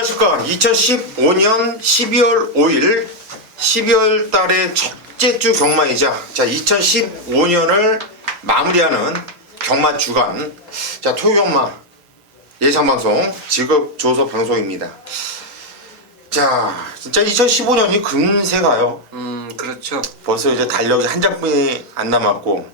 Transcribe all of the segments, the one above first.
안녕하십니까. 2015년 12월 5일 12월 달의 첫째 주 경마이자 2015년을 마무리하는 경마 주간 토요경마 예상방송 지급조서 방송입니다. 자, 진짜 2015년이 금세 가요. 그렇죠. 벌써 이제 달력이 한 장뿐이 안 남았고,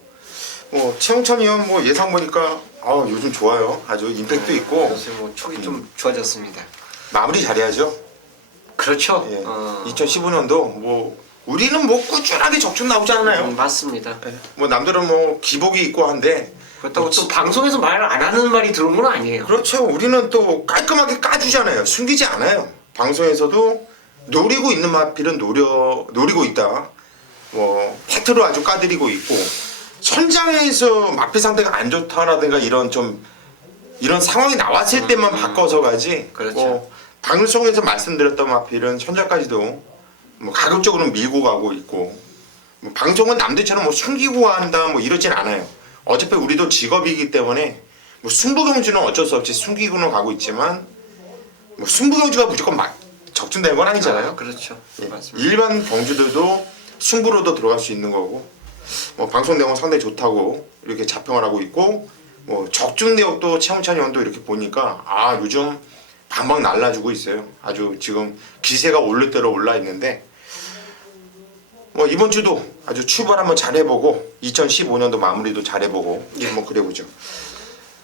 최홍천 의원 예상 보니까 요즘 좋아요. 아주 임팩트 있고. 요새 촉이 좀 좋아졌습니다. 마무리 잘해야죠. 그렇죠. 예. 2015년도 우리는 꾸준하게 적중 나오지 않나요? 맞습니다. 예. 남들은 기복이 있고 한데 그렇다고 또 방송에서 말 안 하는 말이 들어온 건 아니에요. 그렇죠. 우리는 또 깔끔하게 까주잖아요. 숨기지 않아요. 방송에서도 노리고 있는 마필은 노리고 있다. 팩트로 아주 까드리고 있고, 현장에서 마필 상태가 안 좋다라든가 이런 상황이 나왔을 때만 바꿔서 가지. 그렇죠. 방송에서 말씀드렸던 마필은 현장까지도 가급적으로 밀고 가고 있고, 방송은 남들처럼 숨기고 한다 이러진 않아요. 어차피 우리도 직업이기 때문에 승부경주는 어쩔 수 없이 숨기고는 가고 있지만 승부경주가 무조건 적중되는 건 아니잖아요. 그렇죠. 예. 맞습니다. 일반 경주들도 승부로도 들어갈 수 있는 거고, 방송 내용 상당히 좋다고 이렇게 자평을 하고 있고, 적중 내역도 최홍찬 의원도 이렇게 보니까 요즘 방방 날라주고 있어요. 아주 지금 기세가 오를 대로 올라 있는데, 이번 주도 아주 출발 한번 잘 해보고 2015년도 마무리도 잘 해보고 한번 그래보죠.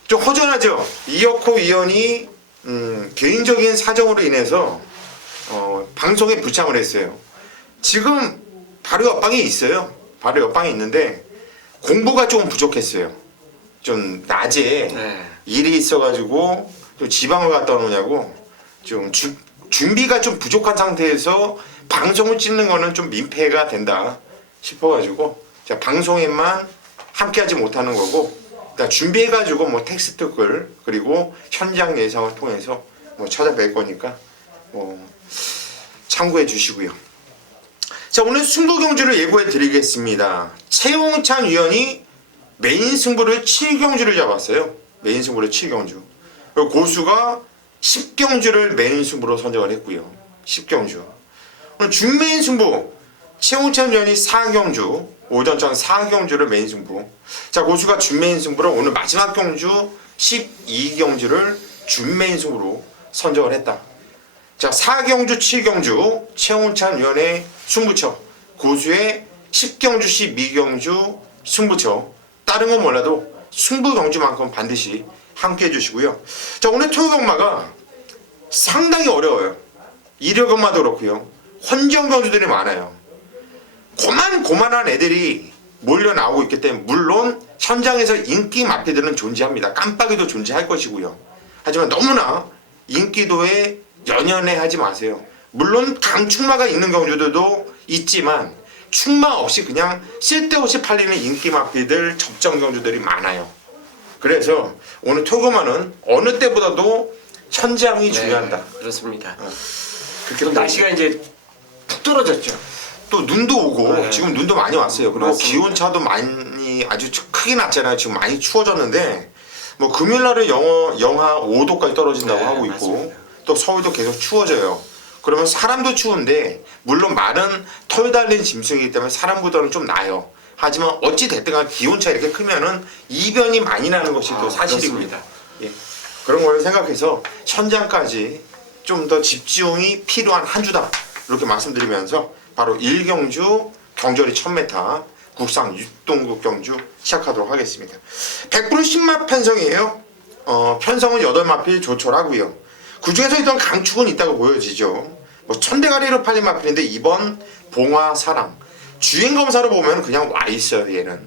좀 허전하죠. 이혁호 의원이 개인적인 사정으로 인해서 방송에 불참을 했어요. 지금 바로 옆방에 있어요. 바로 옆방에 있는데 공부가 조금 부족했어요. 좀 낮에 일이 있어가지고 좀 지방을 갔다 오느냐고 좀 준비가 좀 부족한 상태에서 방송을 찍는 거는 좀 민폐가 된다 싶어가지고 제가 방송에만 함께하지 못하는 거고, 일단 준비해가지고 텍스트 글 그리고 현장 예상을 통해서 찾아뵐 거니까 참고해 주시고요. 자, 오늘 승부경주를 예고해 드리겠습니다. 최홍찬 의원이 메인 승부를 7경주를 잡았어요. 메인 승부를 7경주. 그리고 고수가 10경주를 메인 승부로 선정을 했고요. 10경주. 오늘 준메인 승부 최홍찬 의원이 4경주, 오전전 4경주를 메인 승부. 자, 고수가 준메인 승부로 오늘 마지막 경주 12경주를 준메인 승부로 선정을 했다. 자, 4경주, 7경주 최홍찬 의원의 승부처, 고수의 10경주, 12경주 승부처. 다른 건 몰라도 승부경주만큼 반드시 함께 해주시고요. 자, 오늘 토요경마가 상당히 어려워요. 일요경마도 그렇고요. 헌정경주들이 많아요. 고만고만한 애들이 몰려 나오고 있기 때문에 물론 현장에서 인기 마피들은 존재합니다. 깜빡이도 존재할 것이고요. 하지만 너무나 인기도에 연연해 하지 마세요. 물론 강축마가 있는 경주들도 있지만 축마 없이 그냥 쓸데없이 팔리는 인기 마피들 접전 경주들이 많아요. 그래서 오늘 토요경마는 어느 때보다도 현장이 중요하다. 그렇습니다. 그렇게 또 날씨가 이제 푹 떨어졌죠. 또 눈도 오고 지금 눈도 많이 왔어요. 그리고 맞습니다. 기온차도 많이 아주 크게 났잖아요. 지금 많이 추워졌는데 금요일날은 영하 5도까지 떨어진다고 하고 있고, 맞습니다. 또 서울도 계속 추워져요. 그러면 사람도 추운데 물론 말은 털 달린 짐승이기 때문에 사람보다는 좀 나아요. 하지만 어찌 됐든 간 기온차 이렇게 크면은 이변이 많이 나는 것이 또 사실입니다. 예. 그런 걸 생각해서 현장까지 좀 더 집중이 필요한 한 주다 이렇게 말씀드리면서 바로 1경주 경절이 1000m 국상 육동국 경주 시작하도록 하겠습니다. 100% 10마 편성이에요. 편성은 8마필 조촐하고요. 그 중에서 일단 강축은 있다고 보여지죠. 천대가리로 팔린 마필인데 이번 봉화사랑 주행검사로 보면 그냥 와 있어요. 얘는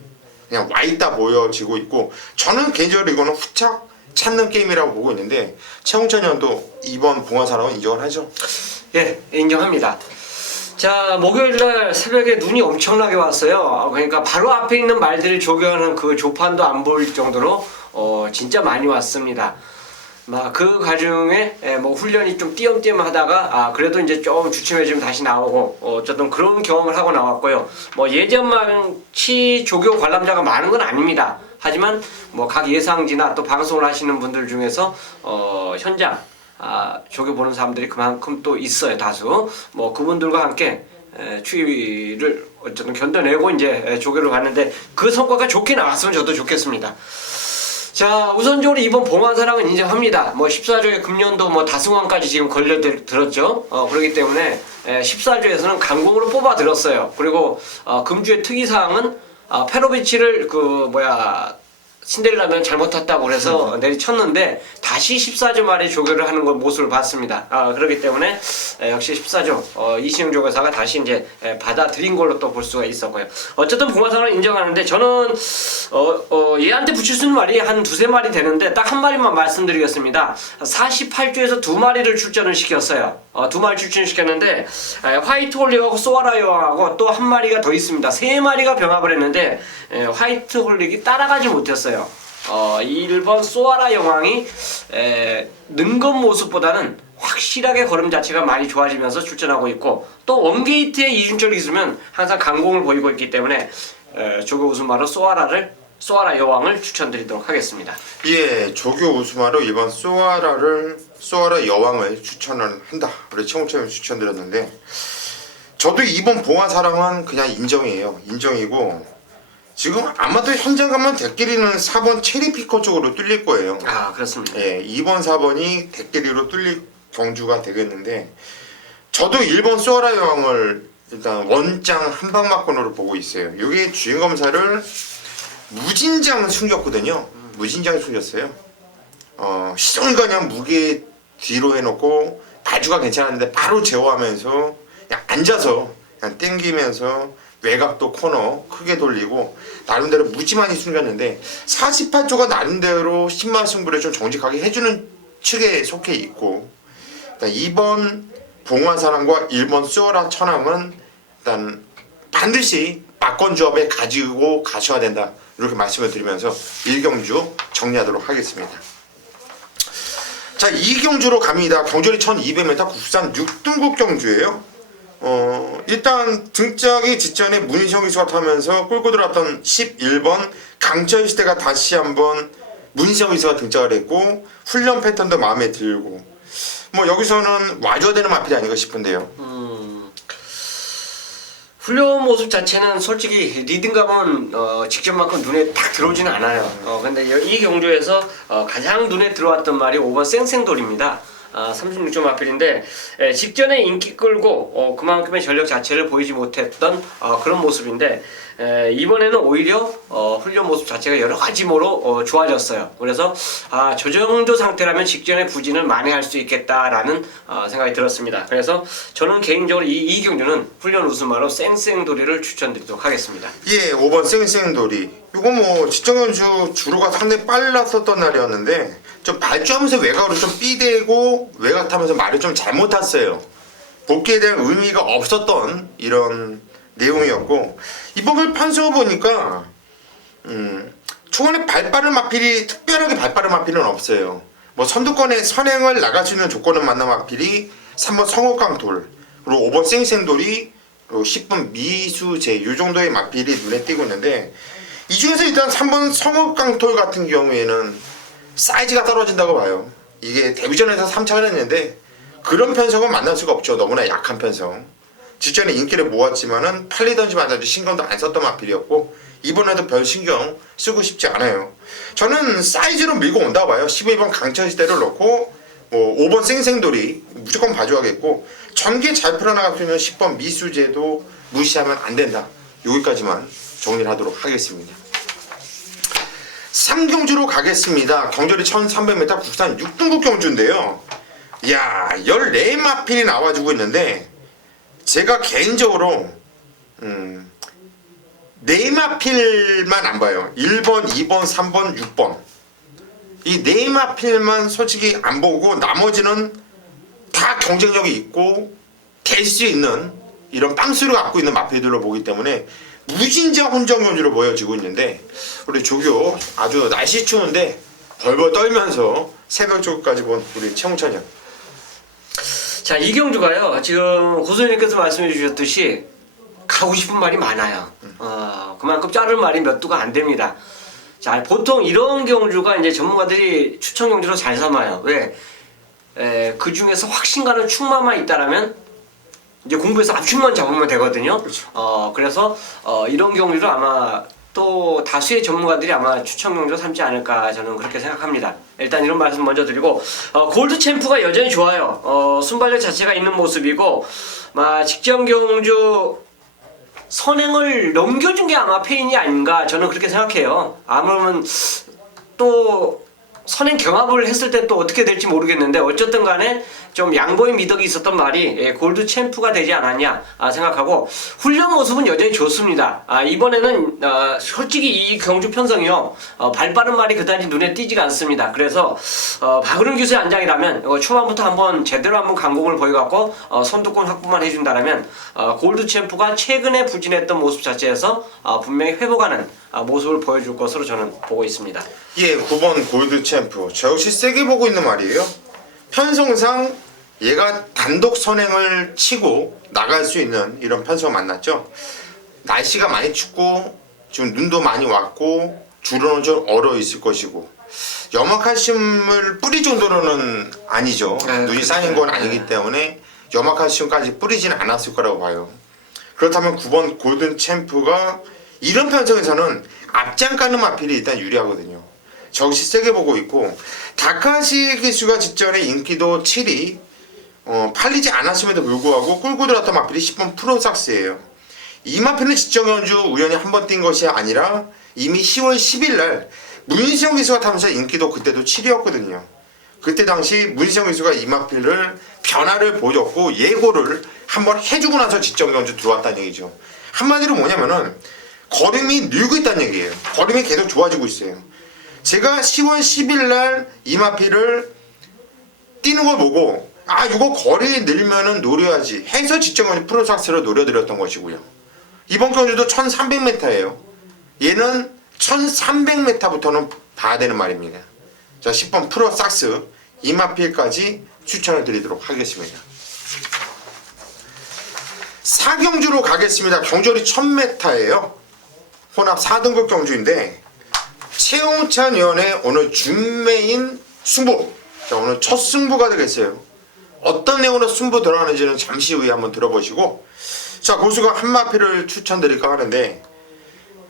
그냥 와 있다 보여지고 있고, 저는 개인적으로 이거는 후착 찾는 게임이라고 보고 있는데 최홍찬 의원도 이번 봉화사랑은 인정을 하죠? 예, 인정합니다. 자, 목요일날 새벽에 눈이 엄청나게 왔어요. 그러니까 바로 앞에 있는 말들을 조교하는 그 조판도 안 보일 정도로 진짜 많이 왔습니다. 그 과정에 훈련이 좀 띄엄띄엄 하다가 그래도 이제 좀 주춤해지면 다시 나오고 어쨌든 그런 경험을 하고 나왔고요. 예전만치 조교 관람자가 많은 건 아닙니다. 하지만 각 예상지나 또 방송을 하시는 분들 중에서 현장 조교보는 사람들이 그만큼 또 있어요, 다수. 뭐 그분들과 함께 추위를 어쨌든 견뎌내고 이제 조교를 갔는데 그 성과가 좋게 나왔으면 저도 좋겠습니다. 자, 우선적으로 이번 봉화사랑은 인정합니다. 뭐 14조의 금년도 뭐 다승왕까지 지금 걸려들었죠. 그렇기 때문에 14조에서는 강공으로 뽑아들었어요. 그리고 금주의 특이사항은 페로비치를 신데렐라면 잘못 탔다고 그래서 내리쳤는데 다시 14조 말에 조교를 하는 걸 모습을 봤습니다. 그렇기 때문에 역시 14조 이시영 조교사가 다시 이제 받아들인 걸로 또 볼 수가 있었고요. 어쨌든 봉화사랑을 인정하는데 저는 얘한테 붙일 수 있는 말이 한 두세 마리 되는데 딱 한 마리만 말씀드리겠습니다. 48조에서 두 마리를 출전을 시켰어요. 두 마리 출전시켰는데 화이트 홀릭하고 소아라 여왕하고 또 한 마리가 더 있습니다. 세 마리가 병합을 했는데 화이트 홀릭이 따라가지 못했어요. 1번 소아라 여왕이 는 것 모습보다는 확실하게 걸음 자체가 많이 좋아지면서 출전하고 있고 또 원게이트에 이준철이 있으면 항상 강공을 보이고 있기 때문에 조교 우승마로 소아라 여왕을 추천드리도록 하겠습니다. 예, 조교 우수마로 이번 소아라 여왕을 추천을 한다. 우리 최홍철님 추천드렸는데 저도 이번 봉화사랑은 그냥 인정이에요. 인정이고 지금 아마도 현장 가면 대끼리는 4번 체리피커 쪽으로 뚫릴 거예요. 그렇습니다. 예, 2번, 4번이 대끼리로 뚫릴 경주가 되겠는데 저도 1번 소아라 여왕을 일단 원장 한방막건으로 보고 있어요. 이게 주행검사를 무진장 숨겼거든요. 무진장 숨겼어요. 시선 그냥 무게 뒤로 해놓고 바주가 괜찮았는데 바로 제어하면서 그냥 앉아서 그냥 땡기면서 외곽도 코너 크게 돌리고 나름대로 무지만이 숨겼는데 48조가 나름대로 10만 승부를 좀 정직하게 해주는 측에 속해 있고 일단 2번 봉화사랑과 1번 소아라 천왕은 일단 반드시 막건조합에 가지고 가셔야 된다 이렇게 말씀을 드리면서 1경주 정리하도록 하겠습니다. 자, 2경주로 갑니다. 경주리 1200m 국산 6등급 경주예요. 일단 등짝이 직전에 문희정 기수가 타면서 끌고 들어왔던 11번 강철 시대가 다시 한번 문희정 기수가 등장을 했고 훈련 패턴도 마음에 들고 뭐 여기서는 와줘야 되는 마필이 아닌가 싶은데요. 훈련 모습 자체는 솔직히 리듬감은 직전만큼 눈에 딱 들어오지는 않아요. 근데 이 경주에서 가장 눈에 들어왔던 말이 5번 쌩쌩돌입니다. 36점 마필인데 직전에 인기 끌고 그만큼의 전력 자체를 보이지 못했던 그런 모습인데 이번에는 오히려 훈련 모습 자체가 여러 가지모로 좋아졌어요. 그래서 저 정도 상태라면 직전에 부진을 만회할 수 있겠다라는 생각이 들었습니다. 그래서 저는 개인적으로 이 경주는 훈련 우승마로 쌩쌩돌이를 추천드리도록 하겠습니다. 예, 5번 쌩쌩돌이 이거 뭐 직전경주 주로가 상당히 빨랐었던 날이었는데 좀 발주하면서 외곽으로 좀 삐대고 외곽 타면서 말을 좀 잘못 탔어요. 복귀에 대한 의미가 없었던 이런 내용이었고 이번을 판서 보니까 초반에 발빠른 마필이 특별하게 발빠른 마필은 없어요. 뭐 선두권에 선행을 나갈 수 있는 조건을 만난 마필이 3번 성읍강돌 그리고 5번 쌩쌩돌이 그리고 10번 미수제 이 정도의 마필이 눈에 띄고 있는데 이 중에서 일단 3번 성읍강돌 같은 경우에는 사이즈가 떨어진다고 봐요. 이게 데뷔전에서 3차를 했는데 그런 편성은 만날 수가 없죠. 너무나 약한 편성. 직전에 인기를 모았지만은 팔리던지 말던지 신경도 안 썼던 마필이었고 이번에도 별 신경 쓰고 싶지 않아요. 저는 사이즈로 밀고 온다고 봐요. 12번 강철시대를 넣고 뭐 5번 쌩쌩돌이 무조건 봐줘야겠고 전개 잘 풀어나갈 수 있는 10번 미수제도 무시하면 안 된다. 여기까지만 정리를 하도록 하겠습니다. 3경주로 가겠습니다. 경주리 1300m 국산 6등급 경주인데요. 이야 14마필이 나와주고 있는데 제가 개인적으로 4마필만 안 봐요. 1번, 2번, 3번, 6번 이 4마필만 솔직히 안 보고 나머지는 다 경쟁력이 있고 될 수 있는 이런 빵수를 갖고 있는 마필들로 보기 때문에 무진장 혼정 경주로 보여지고 있는데 우리 조교 아주 날씨 추운데 벌벌 떨면서 새벽 쪽까지 본 우리 최홍찬이 형. 자, 이 경주가요 지금 고소님께서 말씀해 주셨듯이 가고 싶은 말이 많아요. 그만큼 자를 말이 몇 두가 안 됩니다. 자, 보통 이런 경주가 이제 전문가들이 추천 경주로 잘 삼아요. 왜? 그 중에서 확신가는 충마만 있다라면 이제 공부해서 압축만 잡으면 되거든요. 그렇죠. 그래서 이런 경우를 아마 또 다수의 전문가들이 아마 추천 경주로 삼지 않을까 저는 그렇게 생각합니다. 일단 이런 말씀 먼저 드리고 골드 챔프가 여전히 좋아요. 순발력 자체가 있는 모습이고 직전 경주 선행을 넘겨준 게 아마 페인이 아닌가 저는 그렇게 생각해요. 아무면 또 선행 경합을 했을 때 또 어떻게 될지 모르겠는데 어쨌든 간에 좀 양보의 미덕이 있었던 말이 골드 챔프가 되지 않았냐 생각하고 훈련 모습은 여전히 좋습니다. 이번에는 솔직히 이 경주 편성이요 발빠른 말이 그다지 눈에 띄지가 않습니다. 그래서 박은훈 교수의 안장이라면 초반부터 한번 제대로 한번 강공을 보여갖고 선두권 확보만 해준다면 골드 챔프가 최근에 부진했던 모습 자체에서 분명히 회복하는 모습을 보여줄 것으로 저는 보고 있습니다. 예, 9번 골드 챔프. 저 역시 세게 보고 있는 말이에요. 편성상 얘가 단독 선행을 치고 나갈 수 있는 이런 편성 만났죠. 날씨가 많이 춥고 지금 눈도 많이 왔고 주로는 좀 얼어 있을 것이고 염화칼슘을 뿌릴 정도로는 아니죠. 눈이 쌓인 건 아니기 때문에 염화칼슘까지 뿌리진 않았을 거라고 봐요. 그렇다면 9번 골든 챔프가 이런 편성에서는 앞장 가는 마필이 일단 유리하거든요. 저 역시 세게 보고 있고 다카시 기수가 직전에 인기도 7위 팔리지 않았음에도 불구하고 끌고 들어왔던 마필이 10번 프로삭스예요. 이 마필은 직전 경주 우연히 한 번 뛴 것이 아니라 이미 10월 10일 날 문시영 기수가 타면서 인기도 그때도 7위였거든요. 그때 당시 문시영 기수가 이 마필을 변화를 보여줬고 예고를 한번 해주고 나서 직전 경주 들어왔다는 얘기죠. 한마디로 뭐냐면은 걸음이 늘고 있다는 얘기예요. 걸음이 계속 좋아지고 있어요. 제가 10월 10일 날 이마피를 뛰는 걸 보고 이거 거리 늘면은 노려야지 해서 직전까지 프로삭스를 노려드렸던 것이고요. 이번 경주도 1300m예요. 얘는 1300m부터는 봐야 되는 말입니다. 자, 10번 프로삭스 이마필까지 추천을 드리도록 하겠습니다. 4경주로 가겠습니다. 경주리 1000m예요. 혼합 4등급 경주인데 최홍찬 위원의 오늘 준메인 승부. 자, 오늘 첫 승부가 되겠어요. 어떤 내용으로 승부 들어가는지는 잠시 후에 한번 들어보시고, 자, 고수가 한 마필을 추천드릴까 하는데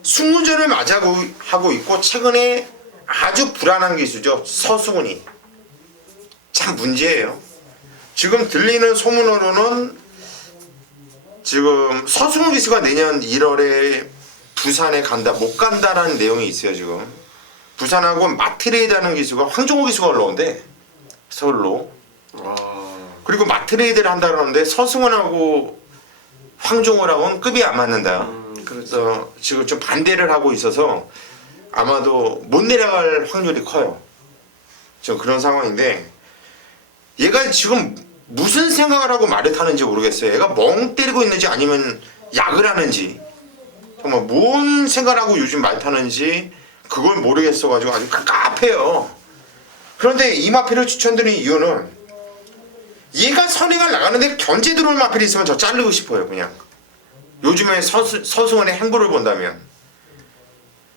승무전을 맞이하고 있고 최근에 아주 불안한 기수죠. 서승훈이 참 문제예요. 지금 들리는 소문으로는 지금 서승훈 기수가 내년 1월에 부산에 간다, 못 간다라는 내용이 있어요. 지금 부산하고 마트레이드하는 기수가 황종호 기수가 올라온대, 서울로. 그리고 마트레이드를 한다 그러는데 서승훈하고 황종호랑은 급이 안 맞는다. 그래서 지금 좀 반대를 하고 있어서 아마도 못 내려갈 확률이 커요. 지금 그런 상황인데 얘가 지금 무슨 생각을 하고 말을 타는지 모르겠어요. 얘가 멍 때리고 있는지 아니면 약을 하는지 정말 뭔 생각을 하고 요즘 말 타는지 그걸 모르겠어가지고 아주 깝깝해요. 그런데 이 마필을 추천드린 이유는 얘가 선행을 나가는데 견제 들어올 마필이 있으면 저 자르고 싶어요. 그냥 요즘에 서승원의 행보를 본다면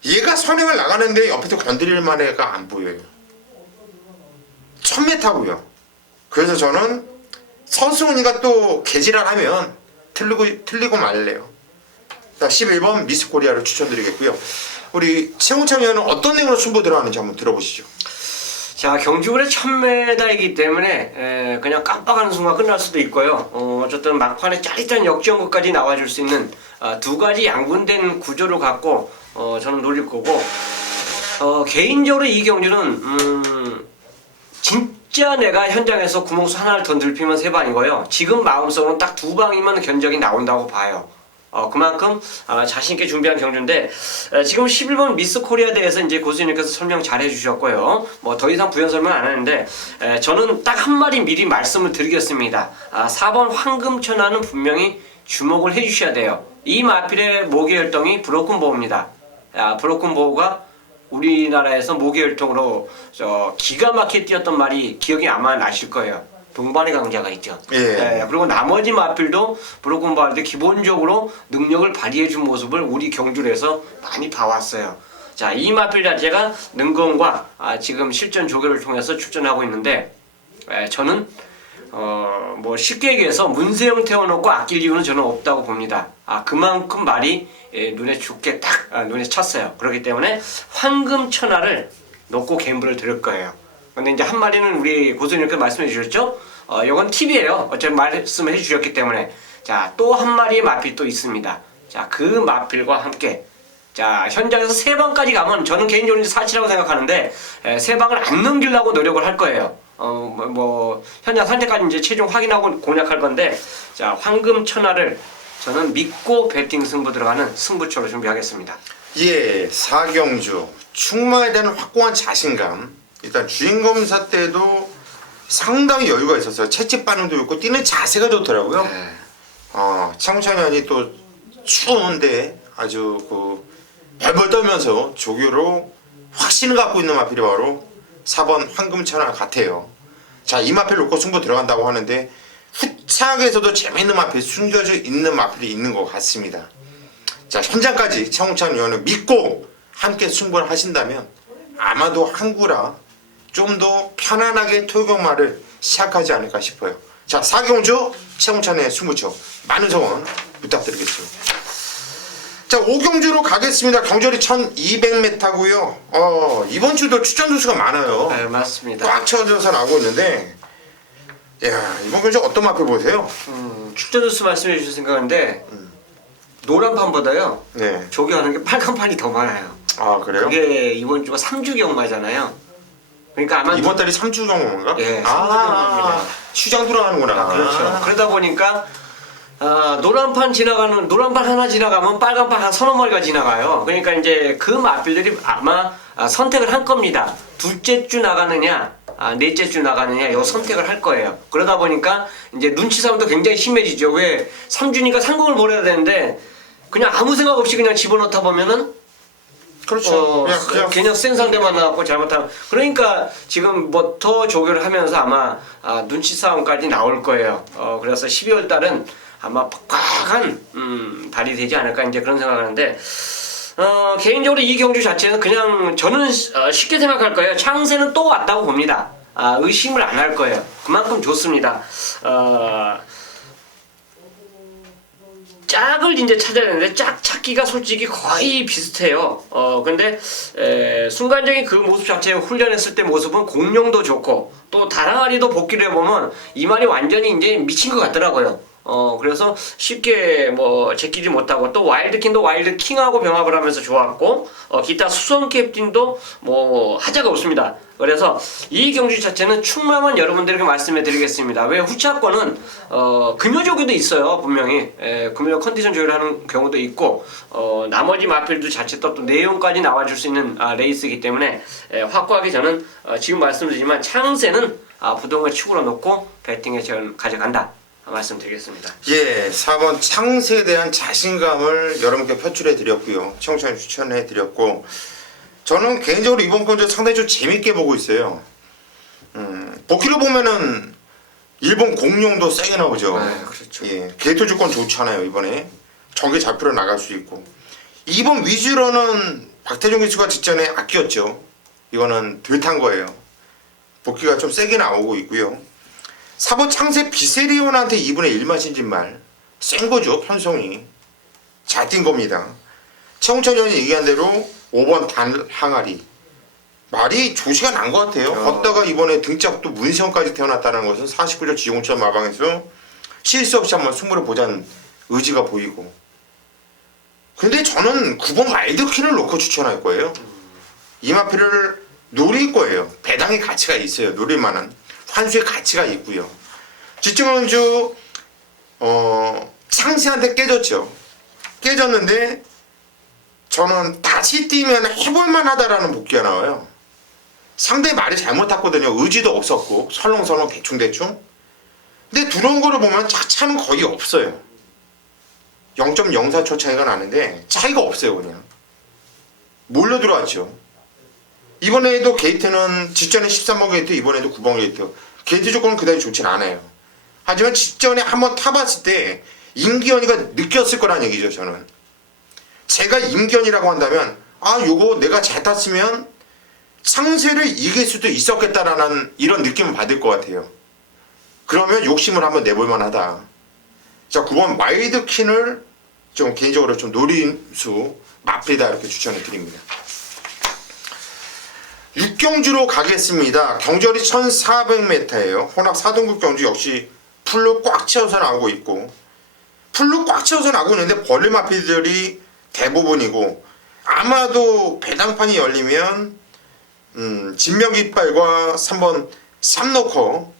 얘가 선행을 나가는데 옆에서 건드릴 만한 애가 안 보여요. 1000m고요. 그래서 저는 서승훈이가 또 개지랄하면 틀리고 말래요. 자, 11번 미스코리아를 추천드리겠고요. 우리 최홍찬 의원은 어떤 내용으로 승부 들어가는지 한번 들어보시죠. 자, 경주굴의 1000m이기 때문에 그냥 깜빡하는 순간 끝날 수도 있고요. 어쨌든 막판에 짜릿한 역전극까지 나와줄 수 있는 두 가지 양분된 구조를 갖고 저는 노릴 거고, 개인적으로 이 경주는 진짜 내가 현장에서 구멍수 하나를 더 늙히면 세 방이고요. 지금 마음속으로는 딱 두 방이면 견적이 나온다고 봐요. 그만큼 자신있게 준비한 경주인데, 지금 11번 미스 코리아 대해서 이제 고수님께서 설명 잘 해주셨고요. 뭐 더 이상 부연 설명 안 하는데, 저는 딱 한 마디 미리 말씀을 드리겠습니다. 4번 황금천하는 분명히 주목을 해주셔야 돼요. 이 마필의 모기혈통이 브로큰 보호입니다. 브로큰 보호가 우리나라에서 모기혈통으로 기가 막히게 뛰었던 말이 기억이 아마 나실 거예요. 동반의 강자가 있죠. 예. 그리고 나머지 마필도 브로큰 보호할 때 기본적으로 능력을 발휘해준 모습을 우리 경주에서 많이 봐왔어요. 자, 이 마필 자체가 능건과 지금 실전 조교를 통해서 출전하고 있는데, 저는 뭐 쉽게 얘기해서 문세영 태워놓고 아낄 이유는 저는 없다고 봅니다. 그만큼 말이 눈에 좋게 딱 눈에 쳤어요. 그렇기 때문에 황금천하를 놓고 갬블을 들을 거예요. 근데 이제 한 마리는 우리 고수님께서 말씀해 주셨죠? 이건 팁이에요. 어차피 말씀을 해 주셨기 때문에. 자, 또 한 마리의 마필 또 있습니다. 자, 그 마필과 함께 자, 현장에서 3방까지 가면 저는 개인적으로 이제 사치라고 생각하는데 3방을 안 넘기려고 노력을 할 거예요. 현장 상태까지 이제 최종 확인하고 공략할 건데, 자, 황금천하를 저는 믿고 배팅 승부 들어가는 승부처로 준비하겠습니다. 예, 사경주 충마에 대한 확고한 자신감. 일단 주인검사 때도 상당히 여유가 있었어요. 채찍 반응도 있고 뛰는 자세가 좋더라고요. 네. 창천현이 또 추운데 아주 벌벌 떨면서 조교로 확신을 갖고 있는 마필이 바로 4번 황금천하 같아요. 자, 이 마필 놓고 승부 들어간다고 하는데 후착에서도 재밌는 마필, 숨겨져 있는 마필이 있는 것 같습니다. 자, 현장까지 차홍찬 의원을 믿고 함께 승부를 하신다면 아마도 항구라 좀 더 편안하게 토요경마를 시작하지 않을까 싶어요. 자, 사경주 차홍찬의 승부처 많은 성원 부탁드리겠습니다. 자, 5경주로 가겠습니다. 경절이 1200m고요. 이번 주도 추천 두수가 많아요. 네, 맞습니다. 꽉 채워져서 나오고 있는데, 야, 이번 경주 어떤 마필 보세요? 축전 뉴스 말씀해 주신 생각인데 노란 판보다요 네. 조교하는 게 빨간 판이 더 많아요. 아, 그래요? 그게 이번 주가 3주 경마잖아요. 그러니까 아마 이번 달이 3주 경마인가? 예, 3주 경마입니다. 휴장 들어가는구나. 그렇죠. 그러다 보니까 노란판 하나 지나가면 빨간판 한 서너 마리가 지나가요. 그러니까 이제 그 마필들이 아마 선택을 할 겁니다. 둘째 주 나가느냐, 넷째 주 나가느냐, 이거 선택을 할 거예요. 그러다 보니까 이제 눈치 싸움도 굉장히 심해지죠. 왜 3주니까 상금을 몰아야 되는데 그냥 아무 생각 없이 그냥 집어넣다 보면은 그렇죠. 그냥 센 상대만 나왔고 잘못하면 그러니까 지금 뭐 더 조교를 하면서 아마 눈치 싸움까지 나올 거예요. 그래서 12월 달은 아마 빡빡한 달이 되지 않을까 이제 그런 생각하는데 개인적으로 이 경주 자체는 그냥 저는 쉽게 생각할 거예요. 창세는 또 왔다고 봅니다. 의심을 안 할 거예요. 그만큼 좋습니다. 짝을 이제 찾아야 되는데 짝 찾기가 솔직히 거의 비슷해요. 근데 순간적인 그 모습 자체 훈련했을 때 모습은 공룡도 좋고 또 다랑아리도 복귀를 해보면 이 말이 완전히 이제 미친 것 같더라고요. 그래서 쉽게 뭐 제끼지 못하고 또 와일드킹도 와일드킹하고 병합을 하면서 좋았고 기타 수성 캡틴도 뭐 하자가 없습니다. 그래서 이 경주 자체는 충만한 여러분들에게 말씀해 드리겠습니다. 왜 후차권은 금요조교도 있어요. 분명히 금요 컨디션 조율을 하는 경우도 있고 나머지 마필도 자체 또 내용까지 나와줄 수 있는 레이스이기 때문에 확고하게 저는 지금 말씀드리지만 창세는 부동을 축으로 놓고 배팅에 저는 가져간다 말씀드리겠습니다. 예, 4번 창세에 대한 자신감을 여러분께 표출해 드렸고요. 청취자 추천해 드렸고, 저는 개인적으로 이번 건조 상당히 좀 재밌게 보고 있어요. 복귀로 보면은 일본 공룡도 세게 나오죠. 그렇죠. 예, 게이트 조건 좋잖아요. 이번에 적에 잡히러 나갈 수 있고, 이번 위주로는 박태종 기수가 직전에 아꼈죠. 이거는 들탄 거예요. 복귀가 좀 세게 나오고 있고요. 4번 창세 비세리온한테 2분의 1마신 진말 센 거죠. 편성이 잘 뛴 겁니다. 최홍철 의원이 얘기한 대로 5번 단항아리 말이 조시가 난 것 같아요. 걷다가 이번에 등짝도 문세영까지 태어났다는 것은 49절 지공천 마방에서 실수 없이 한번 승부를 보자는 의지가 보이고, 근데 저는 9번 와일드퀸을 놓고 추천할 거예요. 이 마필을 노릴 거예요. 배당의 가치가 있어요. 노릴 만한 환수의 가치가 있고요. 지증원주 창세한테 깨졌죠. 깨졌는데 저는 다시 뛰면 해볼만 하다라는 복귀가 나와요. 상대 말이 잘못 탔거든요. 의지도 없었고 설렁설렁 대충대충. 근데 들어온 거를 보면 차는 거의 없어요. 0.04초 차이가 나는데 차이가 없어요. 그냥 몰려 들어왔죠. 이번에도 게이트는 직전에 13번 게이트, 이번에도 9번 게이트. 게이트 조건은 그다지 좋진 않아요. 하지만 직전에 한번 타봤을 때 임기현이가 느꼈을 거란 얘기죠. 저는 제가 임기현이라고 한다면 요거 내가 잘 탔으면 창세를 이길 수도 있었겠다라는 이런 느낌을 받을 것 같아요. 그러면 욕심을 한번 내볼 만하다. 자, 9번 와일드킨을 좀 개인적으로 좀 노림수 마필이다 이렇게 추천해 드립니다. 6경주로 가겠습니다. 경절이 1400m예요. 혼합 4등급 경주 역시 풀로 꽉 채워서 나오고 있고, 풀로 꽉 채워서 나오고 있는데 벌레 마필들이 대부분이고, 아마도 배당판이 열리면 진명깃발과 3번 삼노커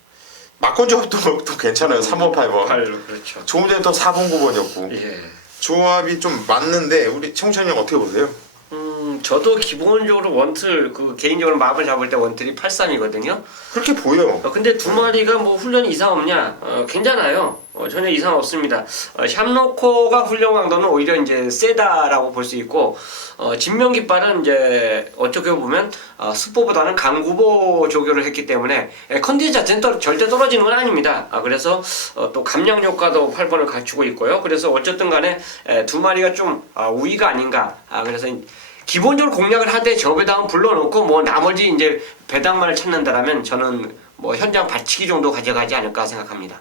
막건 조합도 또 괜찮아요. 3번 8번 그렇죠. 조금 전에 또 4번 9번이었고 예. 조합이 좀 맞는데 우리 청찬이 형 어떻게 보세요? 저도 기본적으로 원틀 그 개인적으로 마음을 잡을 때 원틀이 83이거든요. 그렇게 보여. 근데 두 마리가 뭐 훈련이 이상 없냐? 괜찮아요. 전혀 이상 없습니다. 샴노코가 훈련 강도는 오히려 이제 세다라고 볼 수 있고, 진명깃발은 이제 어떻게 보면 스포보다는 강구보 조교를 했기 때문에 컨디션 자체는 절대 떨어지는 건 아닙니다. 그래서 또 감량 효과도 8번을 갖추고 있고요. 그래서 어쨌든 간에 두 마리가 좀 우위가 아닌가. 그래서 기본적으로 공략을 하되 저 배당은 불러놓고 뭐 나머지 이제 배당만을 찾는다라면 저는 뭐 현장 받치기 정도 가져가지 않을까 생각합니다.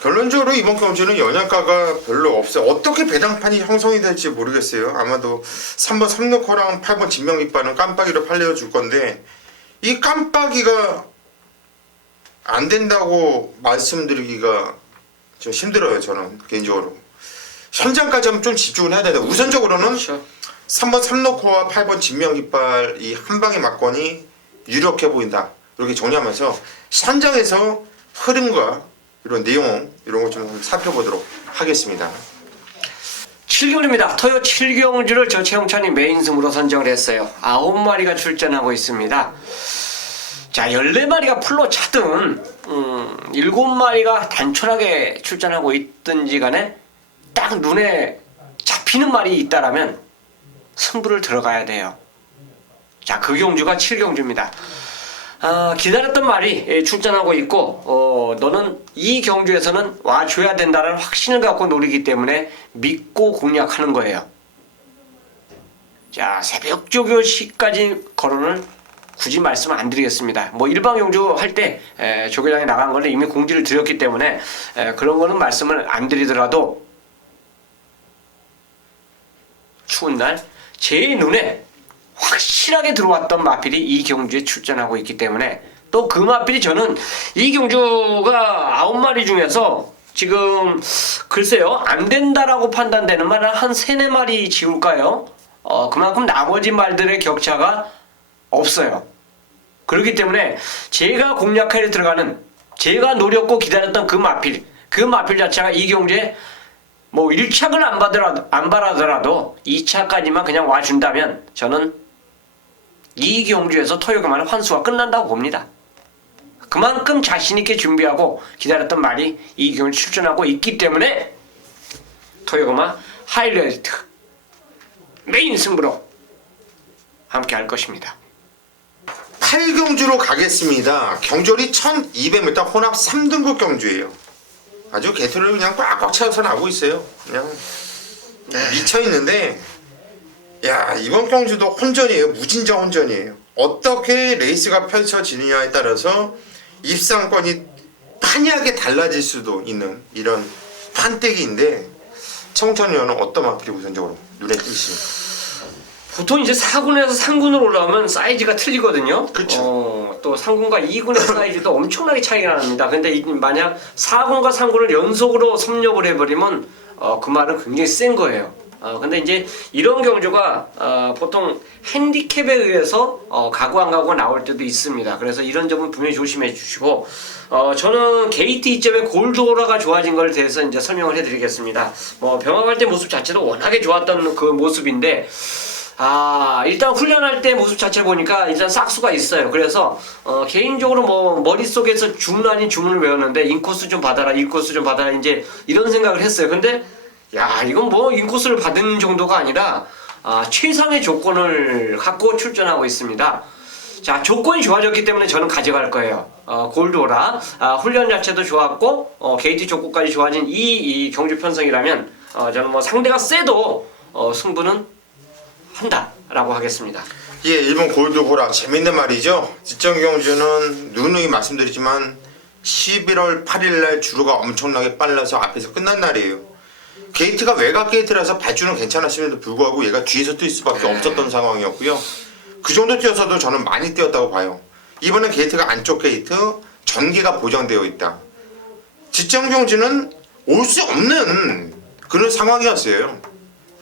결론적으로 이번 경주는 연약가가 별로 없어요. 어떻게 배당판이 형성이 될지 모르겠어요. 아마도 3번 삼노커랑 8번 진명깃발은 깜빡이로 팔려줄 건데, 이 깜빡이가 안 된다고 말씀드리기가 좀 힘들어요. 저는 개인적으로 현장까지 하면 좀 집중을 해야 되는데, 우선적으로는 그렇죠. 3번 삼노코와 8번 진명깃발 이 한방의 막건이 유력해 보인다. 이렇게 정리하면서 현장에서 흐름과 이런 내용 이런 거 좀 살펴보도록 하겠습니다. 7경주입니다. 토요 7경주를 저 최홍찬이 메인승으로 선정을 했어요. 9마리가 출전하고 있습니다. 자, 14마리가 풀로 차든 7마리가 단촐하게 출전하고 있든지 간에 딱 눈에 잡히는 말이 있다라면 승부를 들어가야 돼요. 자, 그 경주가 7경주입니다. 기다렸던 말이 출전하고 있고, 너는 이 경주에서는 와줘야 된다는 확신을 갖고 노리기 때문에 믿고 공략하는 거예요. 자, 새벽 조교 시까지 거론을 굳이 말씀 안 드리겠습니다. 뭐 일반 경주 할 때 조교장에 나간 거는 이미 공지를 드렸기 때문에 그런 거는 말씀을 안 드리더라도 추운 날 제 눈에 확실하게 들어왔던 마필이 이 경주에 출전하고 있기 때문에, 또 그 마필이 저는 이 경주가 9마리 중에서 지금 글쎄요 안 된다라고 판단되는 말은 한 3, 4마리 지울까요? 그만큼 나머지 말들의 격차가 없어요. 그렇기 때문에 제가 공략하에 들어가는, 제가 노렸고 기다렸던 그 마필 자체가 이 경주에 뭐 1착을 안 바라더라도 2차까지만 그냥 와준다면 저는 이 경주에서 토요금화는 환수가 끝난다고 봅니다. 그만큼 자신있게 준비하고 기다렸던 말이 이 경주 출전하고 있기 때문에 토요금화 하이라이트 메인 승부로 함께 할 것입니다. 8경주로 가겠습니다. 경절이 1200m 혼합 3등급 경주예요. 아주 개토를 그냥 꽉꽉 채워서 나오고 있어요. 그냥 미쳐 있는데, 야, 이번 경주도 혼전이에요. 무진장 혼전이에요. 어떻게 레이스가 펼쳐지느냐에 따라서 입상권이 판이하게 달라질 수도 있는 이런 판때기인데, 청천이 형은 어떤 마필이 우선적으로 눈에 띄시죠? 보통 이제 4군에서 3군으로 올라오면 사이즈가 틀리거든요. 그쵸. 또 3군과 2군의 사이즈도 엄청나게 차이가 납니다. 근데 만약 4군과 3군을 연속으로 섭렵을 해버리면 그 말은 굉장히 센 거예요. 근데 이제 이런 경주가 보통 핸디캡에 의해서 가고 안 가고 나올 때도 있습니다. 그래서 이런 점은 분명히 조심해 주시고, 저는 게이트 2점의 골드오라가 좋아진 것에 대해서 이제 설명을 해드리겠습니다. 병합할 때 모습 자체도 워낙에 좋았던 그 모습인데, 일단 훈련할 때 모습 자체 보니까 일단 싹수가 있어요. 그래서 개인적으로 뭐 머릿속에서 주문 아닌 주문을 외웠는데 인코스 좀 받아라, 인코스 좀 받아라, 이제 이런 생각을 했어요. 근데 야, 이건 뭐 인코스를 받은 정도가 아니라 최상의 조건을 갖고 출전하고 있습니다. 자, 조건이 좋아졌기 때문에 저는 가져갈 거예요. 골드오라 훈련 자체도 좋았고 게이트 조건까지 좋아진 이 경주 편성이라면 저는 뭐 상대가 세도 승부는 한다라고 하겠습니다. 예, 일본 골드호라 재밌는 말이죠. 직전 경주는 누누이 말씀드리지만 11월 8일날 주로가 엄청나게 빨라서 앞에서 끝난 날이에요. 게이트가 외곽 게이트라서 발주는 괜찮았음에도 불구하고 얘가 뒤에서 뛸 수밖에 없었던 상황이었고요. 그 정도 뛰어서도 저는 많이 뛰었다고 봐요. 이번엔 게이트가 안쪽 게이트, 전개가 보장되어 있다. 지정 경주는 올 수 없는 그런 상황이었어요.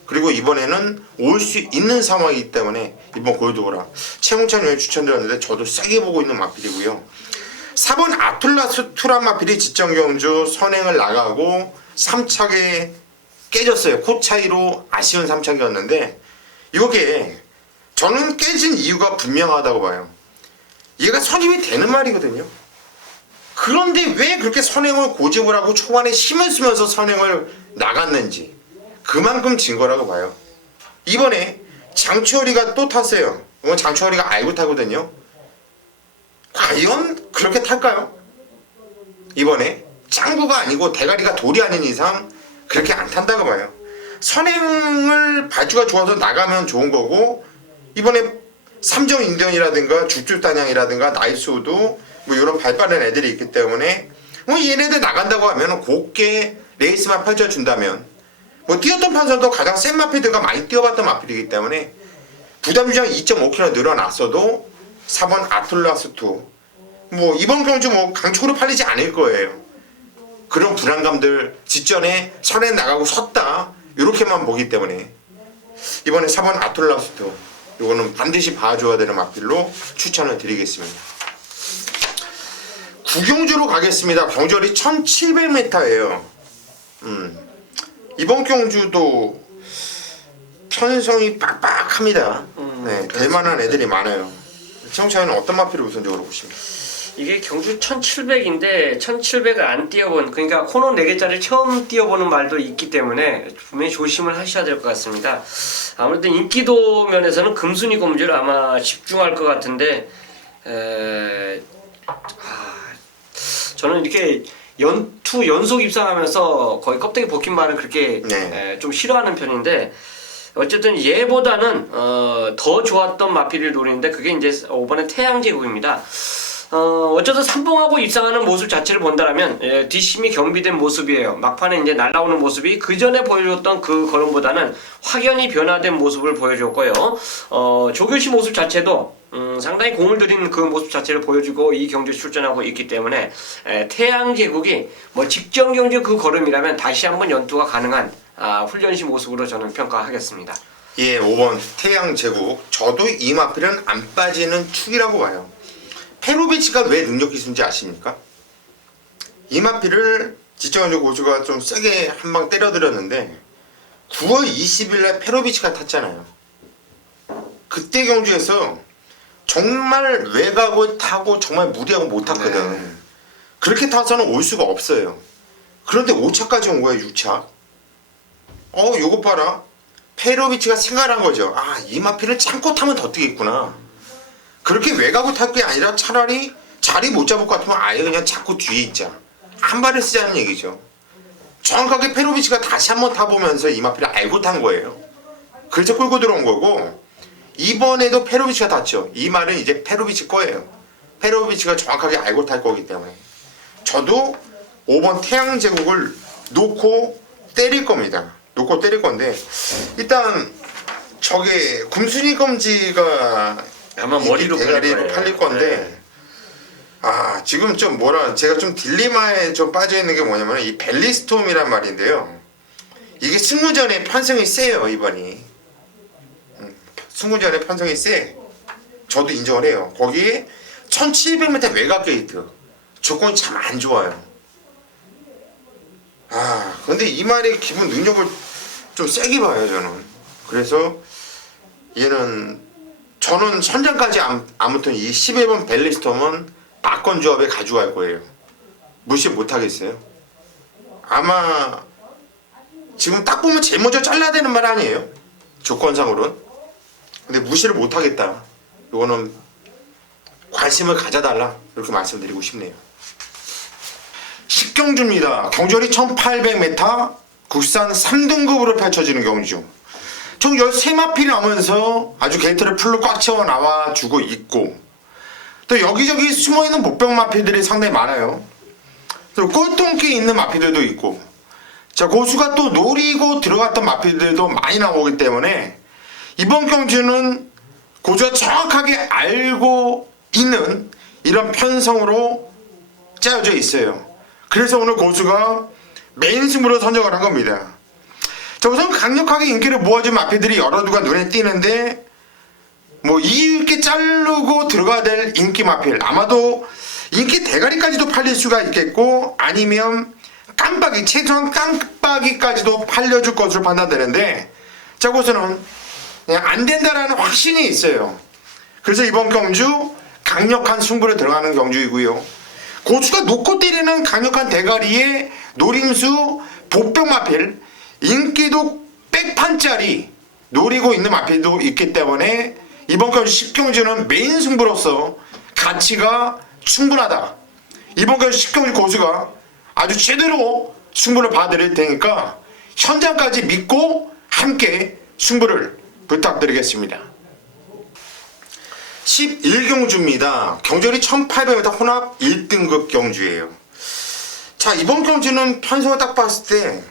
그리고 이번에는 올 수 있는 상황이기 때문에 이번 골드오라 최홍찬 위원 추천드렸는데 저도 세게 보고 있는 마필이고요. 4번 아툴라스 투란 마필이 지정 경주 선행을 나가고 3착에 깨졌어요. 코 차이로 아쉬운 3착이었는데 이게 저는 깨진 이유가 분명하다고 봐요. 얘가 선임이 되는 말이거든요. 그런데 왜 그렇게 선행을 고집을 하고 초반에 힘을 쓰면서 선행을 나갔는지 그만큼 진 거라고 봐요. 이번에 장추어리가 또 탔어요. 장추어리가 알고 타거든요. 과연 그렇게 탈까요? 이번에 짱구가 아니고 대가리가 돌이 아닌 이상 그렇게 안 탄다고 봐요. 선행을 발주가 좋아서 나가면 좋은 거고 이번에 삼정 인견이라든가 죽죽단양이라든가 나이스우드 뭐 이런 발빠른 애들이 있기 때문에 뭐 얘네들 나간다고 하면 곱게 레이스만 펼쳐준다면 뭐 뛰었던 판서도 가장 센 마필들과 많이 뛰어봤던 마필이기 때문에 부담주장 2.5kg 늘어났어도 4번 아툴라스2 뭐 이번 경주 뭐 강축으로 팔리지 않을 거예요. 그런 불안감들 직전에 선에 나가고 섰다 이렇게만 보기 때문에 이번에 4번 아툴라스2 이거는 반드시 봐줘야 되는 마필로 추천을 드리겠습니다. 구경주로 가겠습니다. 경주열이 1700m예요. 이번 경주도 편성이 빡빡합니다. 네, 될만한 애들이 많아요. 시청자는 어떤 마필을 우선적으로 보십니까? 이게 경주 1700인데 1700을 안 뛰어본 그러니까 코너 4개짜리 처음 뛰어보는 말도 있기 때문에 분명히 조심을 하셔야 될 것 같습니다. 아무래도 인기도 면에서는 금순이 검주를 아마 집중할 것 같은데 저는 이렇게 연속 입상하면서 거의 껍데기 벗긴 말을 그렇게 좀 싫어하는 편인데 어쨌든 얘보다는 더 좋았던 마필을 노리는데 그게 이제 5번의 태양제국입니다. 어쨌든 삼봉하고 입상하는 모습 자체를 본다면 뒷심이 경비된 모습이에요. 막판에 이제 날아오는 모습이 그 전에 보여줬던 그 걸음보다는 확연히 변화된 모습을 보여줬고요. 조교시 모습 자체도 상당히 공을 들인 그 모습 자체를 보여주고 이 경주에 출전하고 있기 때문에 태양제국이 뭐 직전 경주 그 걸음이라면 다시 한번 연투가 가능한 훈련시 모습으로 저는 평가하겠습니다. 예, 5번 태양제국 저도 이 마필은 안 빠지는 축이라고 봐요. 페로비치가 왜 능력 기수인지 아십니까? 이 마필을 지정현주 고수가 좀 세게 한 방 때려드렸는데 9월 20일날 페로비치가 탔잖아요. 그때 경주에서 정말 외곽을 타고 정말 무리하고 못 탔거든. 그렇게 타서는 올 수가 없어요. 그런데 5차까지 온 거예요. 6차. 요거 봐라. 페로비치가 생각한 거죠. 이 마필을 참고 타면 더 뛰겠구나. 그렇게 외곽을 탈 게 아니라 차라리 자리 못 잡을 것 같으면 아예 그냥 자꾸 뒤에 있자. 한 발을 쓰자는 얘기죠. 정확하게 페로비치가 다시 한번 타보면서 이 마필을 알고 탄 거예요. 그래서 끌고 들어온 거고 이번에도 페로비치가 탔죠. 이 말은 이제 페로비치 거예요. 페로비치가 정확하게 알고 탈 거기 때문에 저도 5번 태양제국을 놓고 때릴 겁니다. 놓고 때릴 건데 일단 저게 금순이 검지가 아마 머리로 대가리로 팔릴 건데 지금 좀 제가 좀 딜레마에 좀 빠져 있는 게 뭐냐면 이 벨리스톰이란 말인데요. 이게 승무전에 편성이 세요. 이번이 승무전에 편성이 세. 저도 인정을 해요. 거기에 1700m 외곽 게이트 조건이 참 안 좋아요. 근데 이 말의 기본 능력을 좀 세게 봐요. 저는 그래서 저는 선장까지 아무튼 이 11번 벨리스톰은 박건 조합에 가져갈 거예요. 무시 못하겠어요. 아마 지금 딱 보면 제일 먼저 잘라야 되는 말 아니에요? 조건상으로는. 근데 무시를 못하겠다. 이거는 관심을 가져달라 이렇게 말씀드리고 싶네요. 10경주입니다. 경주열이 1800m 국산 3등급으로 펼쳐지는 경주. 총 13마필이 나오면서 아주 게이트를 풀로 꽉 채워 나와주고 있고 또 여기저기 숨어있는 목병 마필들이 상당히 많아요. 또 꼴통기 있는 마피들도 있고, 자 고수가 또 노리고 들어갔던 마피들도 많이 나오기 때문에 이번 경주는 고수가 정확하게 알고 있는 이런 편성으로 짜여져 있어요. 그래서 오늘 고수가 메인 승부로 선정을 한 겁니다. 자, 우선 강력하게 인기를 모아준 마피들이 여러 누가 눈에 띄는데 뭐 이유 있게 자르고 들어가야 될 인기 마필, 아마도 인기 대가리까지도 팔릴 수가 있겠고 아니면 깜빡이, 최소한 깜빡이까지도 팔려줄 것으로 판단되는데, 자 고수는 그냥 안 된다라는 확신이 있어요. 그래서 이번 경주 강력한 승부를 들어가는 경주이고요. 고수가 놓고 때리는 강력한 대가리에 노림수 보병 마필, 인기도 백판짜리 노리고 있는 마필도 있기 때문에 이번 경주 10경주는 메인 승부로서 가치가 충분하다. 이번 경주 10경주 고수가 아주 제대로 승부를 봐드릴 테니까 현장까지 믿고 함께 승부를 부탁드리겠습니다. 11경주입니다. 경주율이 1800m 혼합 1등급 경주예요. 자, 이번 경주는 편성을 딱 봤을 때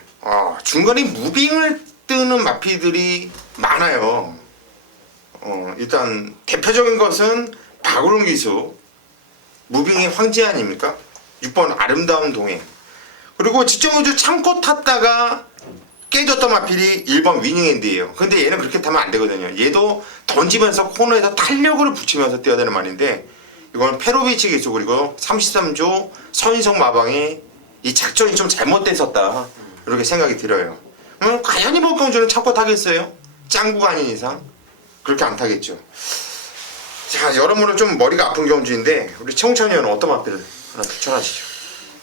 중간에 무빙을 뜨는 마피들이 많아요. 일단 대표적인 것은 박우릉 기수, 무빙의 황제 아닙니까? 6번 아름다운 동행. 그리고 직전경주 참고 탔다가 깨졌던 마필이 1번 위닝핸드예요. 근데 얘는 그렇게 타면 안 되거든요. 얘도 던지면서 코너에서 탄력을 붙이면서 뛰어야 되는 말인데, 이건 페로비치 기수 그리고 33조 서인성 마방의 이 작전이 좀 잘못됐었다, 이렇게 생각이 들어요. 과연 이번 경주는 참고 타겠어요? 짱구가 아닌 이상 그렇게 안 타겠죠. 자, 여러모로 좀 머리가 아픈 경주인데 우리 청천이 형은 어떤 마필을 하나 추천하시죠?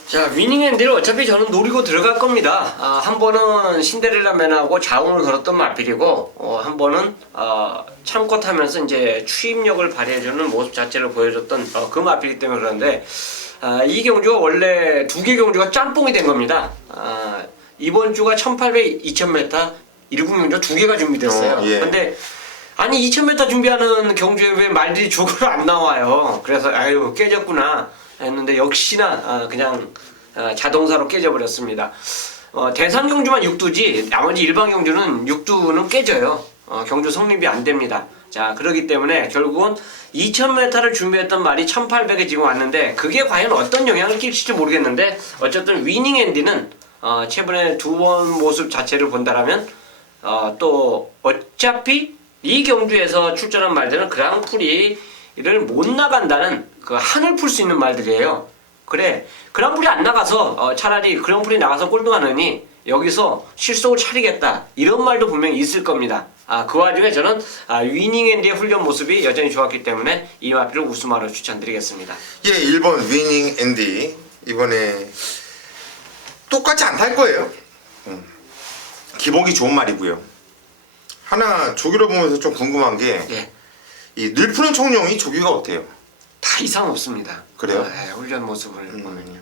자, 위닝핸드를 어차피 저는 노리고 들어갈 겁니다. 한 번은 신데렐라맨하고 자웅을 걸었던 마필이고, 한 번은 참고 타면서 이제 추임력을 발휘해주는 모습 자체를 보여줬던 그 마필이기 때문에 그런데, 이 경주가 원래 두 개 경주가 짬뽕이 된 겁니다. 이번 주가 1800, 2000m 1군 경주 두 개가 준비됐어요. 예. 근데 아니 2000m 준비하는 경주에 왜 말들이 죽으러 안 나와요? 그래서 아유 깨졌구나 했는데 역시나 그냥 자동사로 깨져버렸습니다. 대상 경주만 6두지 나머지 일반 경주는 6두는 깨져요. 경주 성립이 안 됩니다. 자, 그렇기 때문에 결국은 2000m를 준비했던 말이 1800에 지금 왔는데 그게 과연 어떤 영향을 끼칠지 모르겠는데, 어쨌든 위닝핸디는 최근에 두 번 모습 자체를 본다라면 또 어차피 이 경주에서 출전한 말들은 그랑프리를 못 나간다는 그 한을 풀 수 있는 말들이에요. 그래, 그랑프리 안 나가서 차라리 그랑프리 나가서 꼴등하느니 여기서 실속을 차리겠다, 이런 말도 분명히 있을 겁니다. 그 와중에 저는 위닝앤디의 훈련 모습이 여전히 좋았기 때문에 이 마필을 우승마로 추천드리겠습니다. 예, 1번 위닝 앤디 이번에 똑같이 안 탈 거예요. 기복이 좋은 말이고요. 하나 조기를 보면서 좀 궁금한 게, 예, 이 늘푸른 청룡이 조기가 어때요? 다 이상 없습니다. 그래요? 네, 훈련 모습을 보면요.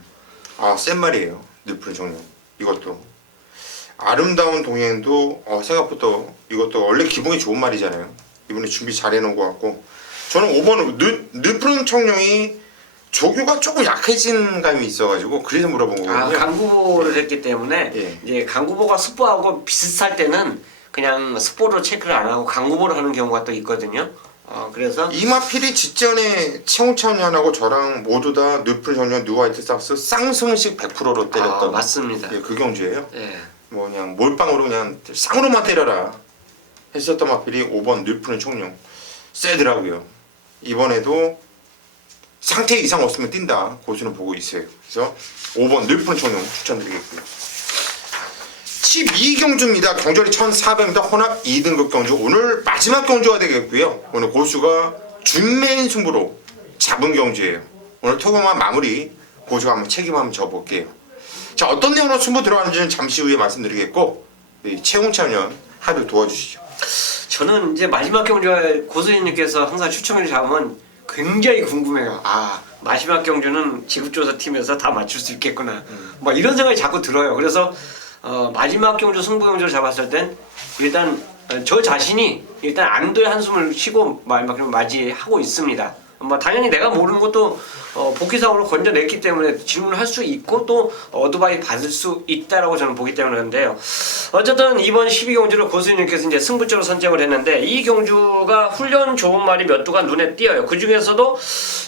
센 말이에요. 늘푸른 청룡. 이것도 아름다운 동행도 생각보다 이것도 원래 기복이 좋은 말이잖아요. 이번에 준비 잘 해놓은 것 같고, 저는 5번 늘푸른 청룡이 조교가 조금 약해진 감이 있어가지고 그래서 물어본 거거든요. 강구보를 했기 때문에 예. 이제 강구보가 스포하고 비슷할 때는 그냥 스포로 체크를 안 하고 강구보를 하는 경우가 또 있거든요. 그래서 이마필이 직전에 최홍찬이하고 저랑 모두 다 늘푸른 청룡 뉴화이트 삭스 쌍승식 100%로 때렸던 맞습니다. 예, 그 경주예요. 예. 뭐 그냥 몰빵으로 그냥 쌍으로만 때려라 했었던 마필이 5번 늘푸른 청룡 세더라고요. 이번에도 상태 이상 없으면 뛴다, 고수는 보고 있어요. 그래서 5번 늘푸른 청룡 추천드리겠고요. 12경주입니다. 경주율이 1400m 혼합 2등급 경주. 오늘 마지막 경주가 되겠고요. 오늘 고수가 준메인 승부로 잡은 경주예요. 오늘 토그만 마무리 고수가 한번 책임 한번 져볼게요. 자, 어떤 내용으로 승부 들어가는지는 잠시 후에 말씀드리겠고, 최홍찬 연 하루 도와주시죠. 저는 이제 마지막 경주에 고수님께서 항상 추천을 잡으면 굉장히 궁금해요. 마지막 경주는 지급조사 팀에서 다 맞출 수 있겠구나. 뭐 이런 생각이 자꾸 들어요. 그래서 마지막 경주 승부 경주를 잡았을 땐 일단 저 자신이 일단 안도의 한숨을 쉬고 마지막 경주 맞이하고 있습니다. 뭐 당연히 내가 모르는 것도 복귀상으로 건져냈기 때문에 질문을 할 수 있고 또 어드바이 받을 수 있다라고 저는 보기 때문에 그런데요. 어쨌든 이번 12경주를 고수님께서 이제 승부처로 선정을 했는데 이 경주가 훈련 좋은 말이 몇 두가 눈에 띄어요. 그 중에서도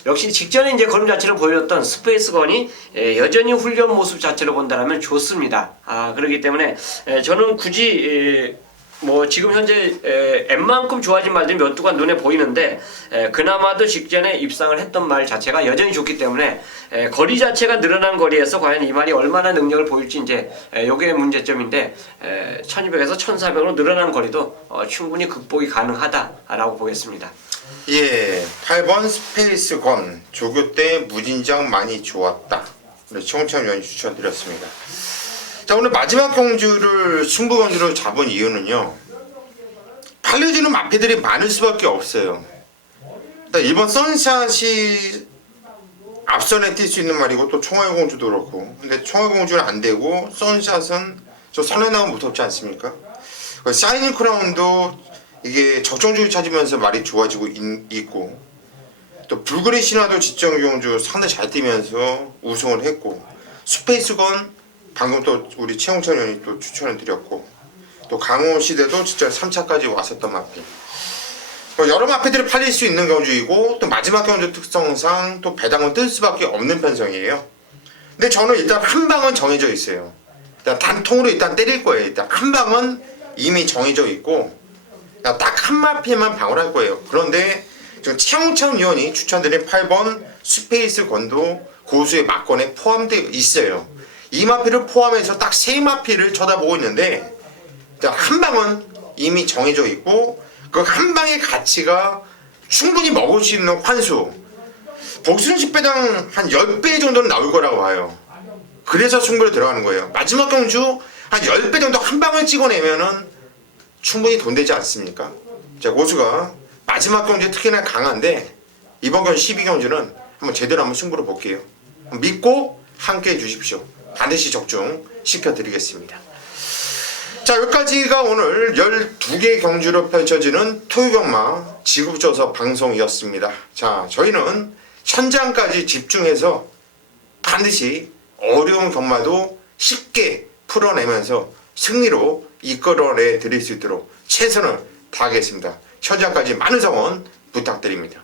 역시 직전에 이제 걸음 자체를 보여줬던 스페이스건이 여전히 훈련 모습 자체를 본다라면 좋습니다. 그렇기 때문에 저는 굳이 뭐 지금 현재 M만큼 좋아진 말들이 몇 두가 눈에 보이는데 그나마도 직전에 입상을 했던 말 자체가 여전히 좋기 때문에 거리 자체가 늘어난 거리에서 과연 이 말이 얼마나 능력을 보일지 이제 요게 문제점인데 1200에서 1400으로 늘어난 거리도 충분히 극복이 가능하다라고 보겠습니다. 예, 8번 스페이스 건 조교 때 무진장 많이 좋았다. 최홍찬 위원이 추천드렸습니다. 자, 오늘 마지막 경주를 승부 경주로 잡은 이유는요. 팔려지는 마패들이 많을 수밖에 없어요. 이번 선샷이 앞선에 뛸 수 있는 말이고 또 총알공주도 그렇고, 근데 총알공주는 안 되고 선샷은 저 선에 나오면 무섭지 않습니까? 사이닝 크라운도 이게 적정주를 찾으면서 말이 좋아지고 있고, 또 불그레 신화도 직전 경주 선을 잘 뛰면서 우승을 했고, 스페이스건 방금 또 우리 최홍찬 의원이 또 추천을 드렸고, 또 강호 시대도 진짜 3차까지 왔었던 마패. 여러 마패들이 팔릴 수 있는 경주이고, 또 마지막 경주 특성상 또 배당은 뜰 수밖에 없는 편성이에요. 근데 저는 일단 한 방은 정해져 있어요. 일단 단통으로 일단 때릴 거예요. 일단 한 방은 이미 정해져 있고, 딱 한 마패만 방을 할 거예요. 그런데 지금 최홍찬 의원이 추천드린 8번 스페이스 건도 고수의 막건에 포함되어 있어요. 이 마피를 포함해서 딱 세 마피를 쳐다보고 있는데 한 방은 이미 정해져 있고 그 한 방의 가치가 충분히 먹을 수 있는 환수 복수는 10배당 한 10배 정도는 나올 거라고 봐요. 그래서 승부를 들어가는 거예요. 마지막 경주 한 10배 정도 한 방을 찍어내면은 충분히 돈 되지 않습니까? 자, 고수가 마지막 경주에 특히나 강한데 이번 경주 12경주는 한번 제대로 한번 승부를 볼게요. 믿고 함께 해주십시오. 반드시 적중시켜드리겠습니다. 자, 여기까지가 오늘 12개 경주로 펼쳐지는 토요경마 지급조서 방송이었습니다. 자, 저희는 현장까지 집중해서 반드시 어려운 경마도 쉽게 풀어내면서 승리로 이끌어내 드릴 수 있도록 최선을 다하겠습니다. 현장까지 많은 성원 부탁드립니다.